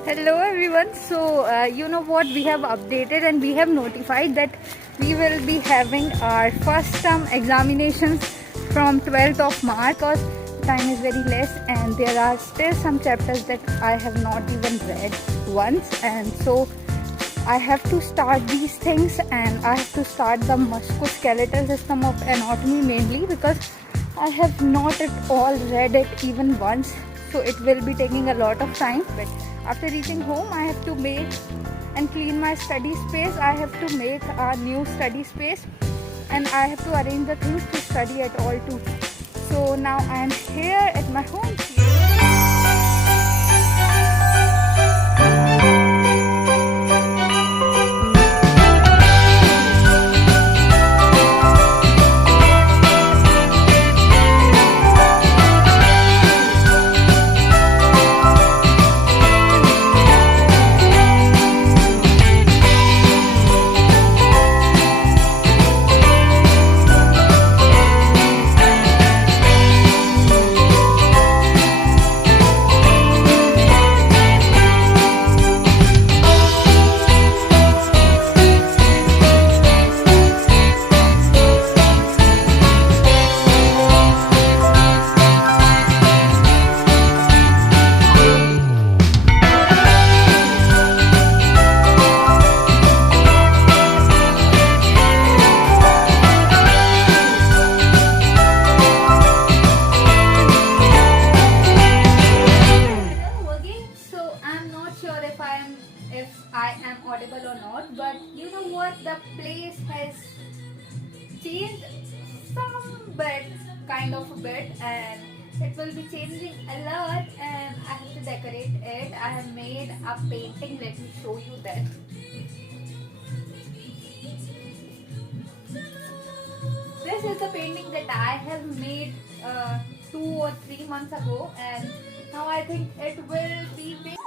Hello everyone. So you know what, we have updated and we have notified that we will be having our first term examinations from 12th of March because time is very less and there are still some chapters that I have not even read once, and so I have to start these things and I have to start the musculoskeletal system of anatomy mainly because I have not at all read it even once, so it will be taking a lot of time. But after reaching home, I have to make and clean my study space. I have to make a new study space and I have to arrange the things to study at all too. So now I am here at my home. If I am audible or not, but you know what, the place has changed some bit, kind of a bit, and it will be changing a lot and I have to decorate it. I have made a painting, let me show you that. This is the painting that I have made 2 or 3 months ago, and now I think it will be big.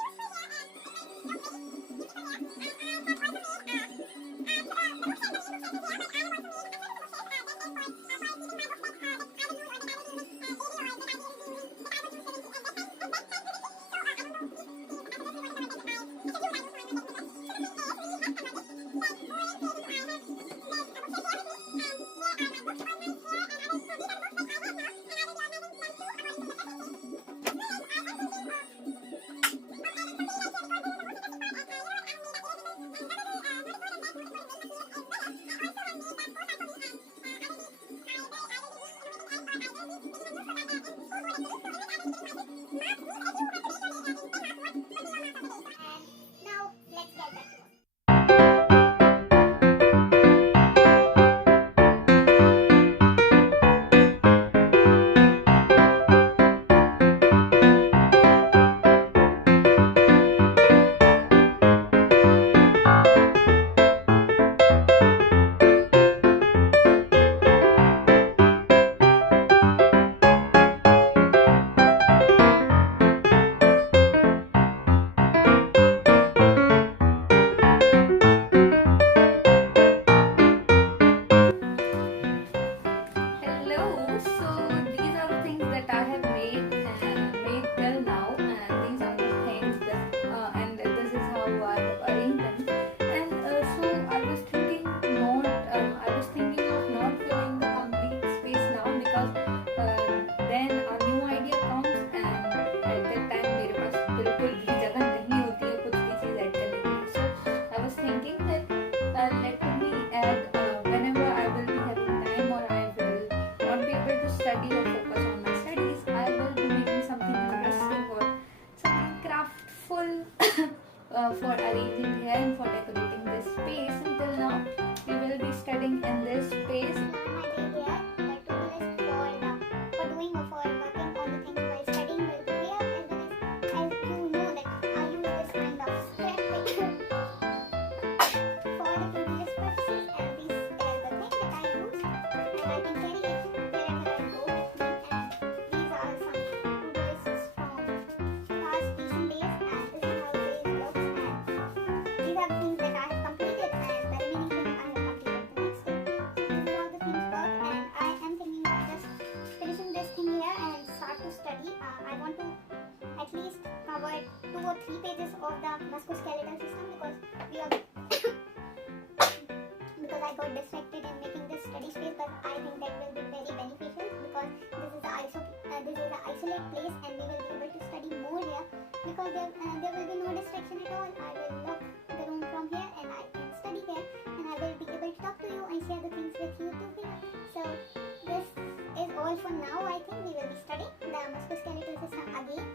Study or focus on my studies, I will be making something interesting or something craftful for arranging here and for decorating this space. Until now, we will be studying in this space. These are the things that I have completed, and the remaining things I have completed the next day. These are the things of the musculoskeletal system, because we are because I got distracted in making this study space, but I think that will be very beneficial, because this is the isolate place and we will be able to study more here, because there will be no distraction at all. I will lock the room from here and I can study here, and I will be able to talk to you and share the things with you too here. So this is all for now. I think we will be studying the musculoskeletal system again,